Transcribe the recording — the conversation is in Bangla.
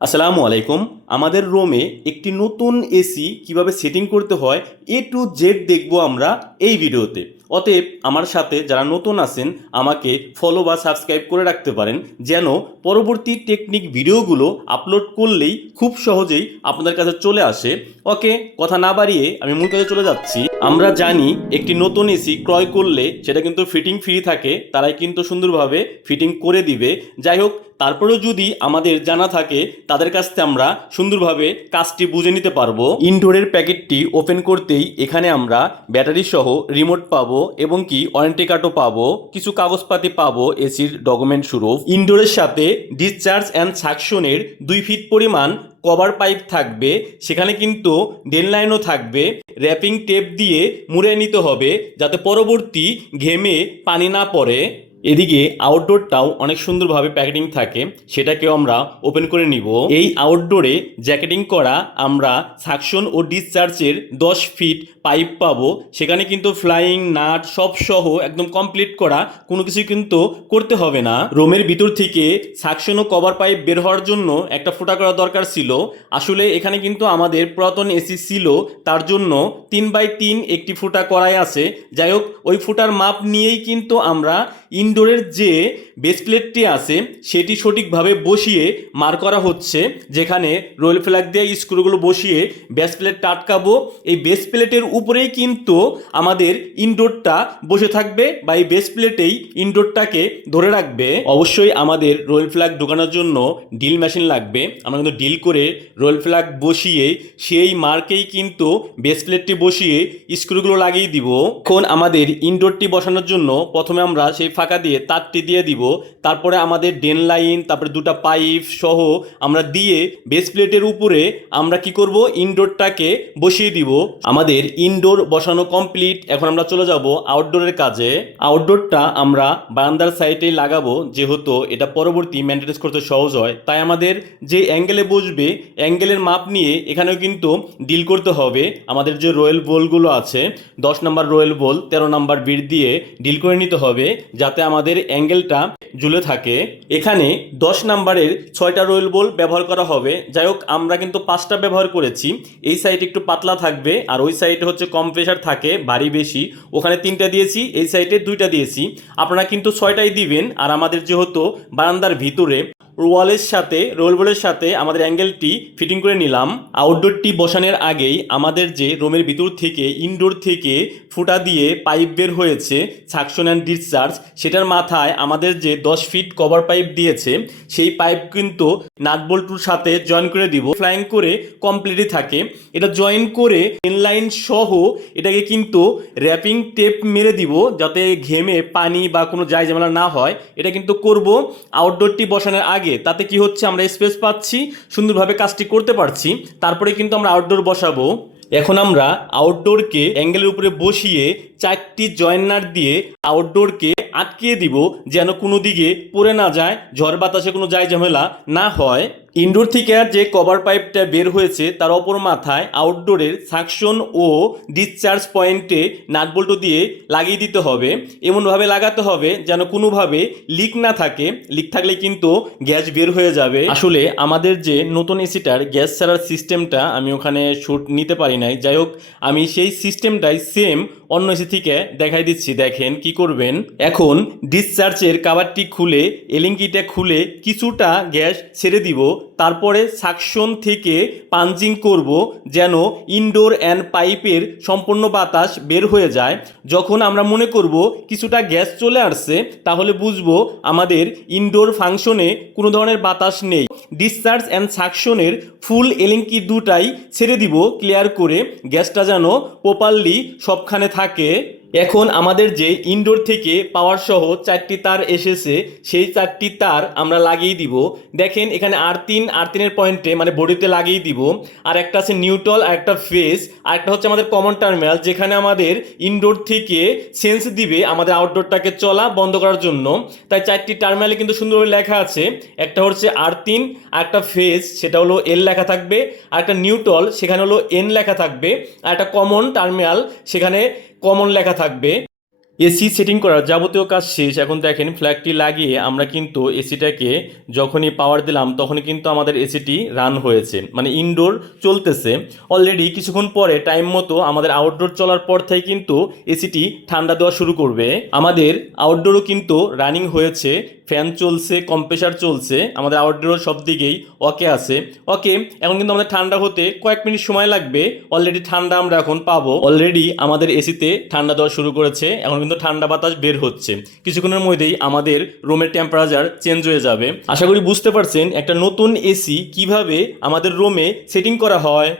আসসালামু আলাইকুম। আমাদের রোমে একটি নতুন এসি কীভাবে সেটিং করতে হয় এ টু জেড দেখব আমরা এই ভিডিওতে। অতএব আমার সাথে যারা নতুন আছেন, আমাকে ফলো বা সাবস্ক্রাইব করে রাখতে পারেন, যেন পরবর্তী টেকনিক ভিডিওগুলো আপলোড করলেই খুব সহজেই আপনাদের কাছে চলে আসে। ওকে কথা না বাড়িয়ে আমি মূল কাজে চলে যাচ্ছি। আমরা জানি একটি নতুন এসি ক্রয় করলে সেটা কিন্তু ফিটিং ফ্রি থাকে, তারাই কিন্তু সুন্দরভাবে ফিটিং করে দিবে। যাই হোক, তারপরেও যদি আমাদের জানা থাকে, তাদের কাছ থেকে আমরা সুন্দরভাবে কাজটি বুঝে নিতে পারব। ইনডোরের প্যাকেটটি ওপেন করতেই এখানে আমরা ব্যাটারি সহ রিমোট পাবো এবং কি ওয়ারেন্টি কার্ডও পাবো, কিছু কাগজপাতি পাবো এসির ডকুমেন্ট স্বরূপ। ইনডোরের সাথে ডিসচার্জ অ্যান্ড সাকশনের দুই ফিট পরিমাণ কভার পাইপ থাকবে, সেখানে কিন্তু ডেন লাইনও থাকবে। র্যাপিং টেপ দিয়ে মুড়ে নিতে হবে, যাতে পরবর্তী ঘেমে পানি না পড়ে। এদিকে আউটডোরটাও অনেক সুন্দরভাবে প্যাকেটিং থাকে, সেটাকেও আমরা ওপেন করে নিব। এই আউটডোরে জ্যাকেটিং করা আমরা সাকশন ও ডিসচার্জের দশ ফিট পাইপ পাবো। সেখানে কিন্তু ফ্লাইং নাট সব সহ একদম কমপ্লিট করা কোনো কিছু কিন্তু করতে হবে না। রোমের ভিতর থেকে সাকশন ও কভার পাইপ বের হওয়ার জন্য একটা ফুটা করা দরকার ছিল। আসলে এখানে কিন্তু আমাদের পুরাতন এসি ছিল, তার জন্য তিন বাই তিন একটি ফুটা করাই আছে। যাই হোক, ওই ফুটার মাপ নিয়েই কিন্তু আমরা ইনডোরের যে বেস প্লেটটি আছে, সেটি সঠিকভাবে বসিয়ে মার করা হচ্ছে। যেখানে রয়েল ফ্ল্যাগ দিয়ে স্ক্রুগুলো বসিয়ে বেস প্লেটটা আটকাবো। এই বেস প্লেটের উপরেই কিন্তু আমাদের ইনডোরটা বসে থাকবে বা এই বেস প্লেটেই ইনডোরটাকে ধরে রাখবে। অবশ্যই আমাদের রয়েল ফ্ল্যাগ ঢোকানোর জন্য ডিল মেশিন লাগবে। আমরা কিন্তু ডিল করে রয়েল ফ্ল্যাগ বসিয়ে সেই মার্কেই কিন্তু বেস প্লেটটি বসিয়ে স্ক্রুগুলো লাগিয়ে দিব। এখন আমাদের ইনডোরটি বসানোর জন্য প্রথমে আমরা সেই ফাঁকা দিয়ে, তারটি দিয়ে দিব। তারপরে আমাদের ডেন লাইন, তারপরে দুটো পাইপ সহ আমরা দিয়ে বেস প্লেটের উপরে আমরা কি করব? ইনডোরটাকে বসিয়ে দিব। আমাদের ইনডোর বসানো কমপ্লিট এখন আমরা চলে যাব আউটডোরের কাজে। আউটডোরটা আমরা বারান্দার সাইডেই লাগাবো, যেহেতু এটা পরবর্তী মেনটেন্স করতে সহজ হয়। তাই আমাদের যে অ্যাঙ্গেলে বসবে অ্যাঙ্গেলের মাপ নিয়ে এখানেও কিন্তু ডিল করতে হবে। আমাদের যে রয়েল বোলগুলো আছে, দশ নম্বর রয়েল বোল তেরো নম্বর বিট দিয়ে ডিল করে নিতে হবে, যাতে আমাদের অ্যাঙ্গেলটা ঝুলে থাকে। এখানে দশ নাম্বারের ছয়টা রোল বোল ব্যবহার করা হবে। যাই হোক, আমরা কিন্তু পাঁচটা ব্যবহার করেছি। এই সাইড একটু পাতলা থাকবে আর ওই সাইডে হচ্ছে কম প্রেশার থাকে, ভারী বেশি। ওখানে তিনটা দিয়েছি, এই সাইডে দুইটা দিয়েছি। আপনারা কিন্তু ছয়টাই দিবেন। আর আমাদের যেহেতু বারান্দার ভিতরে ওয়ালের সাথে, রোল বলের সাথে আমাদের অ্যাঙ্গেলটি ফিটিং করে নিলাম। আউটডোরটি বসানোর আগেই আমাদের যে রুমের ভিতর থেকে, ইনডোর থেকে ফুটা দিয়ে পাইপ বের হয়েছে, সাকশন অ্যান্ড ডিসচার্জ, সেটার মাথায় আমাদের যে দশ ফিট কভার পাইপ দিয়েছে, সেই পাইপ কিন্তু নাট বল্টুর সাথে জয়েন করে দিব। ফ্লাইং করে কমপ্লিটই থাকে। এটা জয়েন করে ইনলাইন সহ এটাকে কিন্তু র্যাপিং টেপ মেরে দিব, যাতে ঘেমে পানি বা কোনো যায় ঝামেলা না হয়। এটা কিন্তু করব। আউটডোরটি বসানোর আগে তাতে কি হচ্ছে, আমরা স্পেস পাচ্ছি, সুন্দরভাবে কাজটি করতে পারছি, তারপরে কিন্তু আমরা আউটডোর বসাবো। এখন আমরা আউটডোরকে অ্যাঙ্গেলের উপরে বসিয়ে চারটি জয়েন্নার দিয়ে আউটডোরকে আটকিয়ে দিব, যেন কোনো দিকে পড়ে না যায়, ঝড় বাতাসে কোনো যায় ঝামেলা না হয়। ইনডোর থেকে যে কভার পাইপটা বের হয়েছে, তার অপর মাথায় আউটডোরের সাকশন ও ডিসচার্জ পয়েন্টে নাটবল্টু দিয়ে লাগিয়ে দিতে হবে। এমনভাবে লাগাতে হবে যেন কোনোভাবে লিক না থাকে। লিক থাকলে কিন্তু গ্যাস বের হয়ে যাবে। আসলে আমাদের যে নতুন এসিটার গ্যাস ছাড়ার সিস্টেমটা আমি ওখানে শ্যুট নিতে পারি নাই। যাই হোক, আমি সেই সিস্টেমটাই সেম অন্য এসি থেকে দেখাই দিচ্ছি। দেখেন কি করবেন। এখন ডিসচার্জের কাভারটি খুলে এলিঙ্কিটা খুলে কিছুটা গ্যাস ছেড়ে দিব। তারপরে সাকশন থেকে পাঞ্জিং করব যেন ইনডোর অ্যান্ড পাইপের সম্পূর্ণ বাতাস বের হয়ে যায়। যখন আমরা মনে করব কিছুটা গ্যাস চলে আসছে, তাহলে বুঝব আমাদের ইনডোর ফাংশনে কোনো ধরনের বাতাস নেই। ডিসচার্জ অ্যান্ড সাকশনের ফুল এলিঙ্কি দুটাই ছেড়ে দিব ক্লিয়ার করে। গ্যাসটা যেন প্রপারলি সবখানে থাকে। এখন আমাদের যে ইনডোর থেকে পাওয়ার সহ চারটি তার এসেছে, সেই চারটি তার আমরা লাগিয়ে দিব। দেখেন, এখানে আর তিন আর তিনের পয়েন্টে মানে বডিতে লাগিয়ে দিব। আর একটা আছে নিউট্রাল আর একটা ফেস আর একটা হচ্ছে আমাদের কমন টার্মিনাল যেখানে আমাদের ইনডোর থেকে সেন্স দিবে আমাদের আউটডোরটাকে চলা বন্ধ করার জন্য। তাই চারটি টার্মিনালে কিন্তু সুন্দরভাবে লেখা আছে। একটা হচ্ছে আর তিন আর একটা ফেজ সেটা হলো এল লেখা থাকবে, আর একটা নিউট্রাল সেখানে হলো এন লেখা থাকবে, আর একটা কমন টার্মিনাল সেখানে কমন লেখা থাকবে। এসি সেটিং করার যাবতীয় কাজ শেষ, এখন দেখেন ফ্ল্যাগটি লাগিয়ে আমরা কিন্তু এসিটাকে যখনই পাওয়ার দিলাম, তখনই কিন্তু আমাদের এসিটি রান হয়েছে মানে ইনডোর চলতেছে। অলরেডি কিছুক্ষণ পরে টাইম মতো আমাদের আউটডোর চলার পর থেকে কিন্তু এসিটি ঠান্ডা দেওয়া শুরু করবে। আমাদের আউটডোরও কিন্তু রানিং হয়েছে ফ্যান চলছে কম্প্রেসার চলছে, আমাদের আউটডোর সব দিকেই ওকে আছে। ওকে, এখন কিন্তু আমাদের ঠান্ডা হতে কয়েক মিনিট সময় লাগবে। অলরেডি ঠান্ডা আমরা এখন পাবো। অলরেডি আমাদের এসিতে ঠান্ডা দেওয়া শুরু করেছে। এখন কিন্তু ঠান্ডা বাতাস বের হচ্ছে। কিছুক্ষণের মধ্যেই আমাদের রুমের টেম্পারেচার চেঞ্জ হয়ে যাবে। আশা করি বুঝতে পারছেন একটা নতুন এসি কীভাবে আমাদের রুমে সেটিং করা হয়।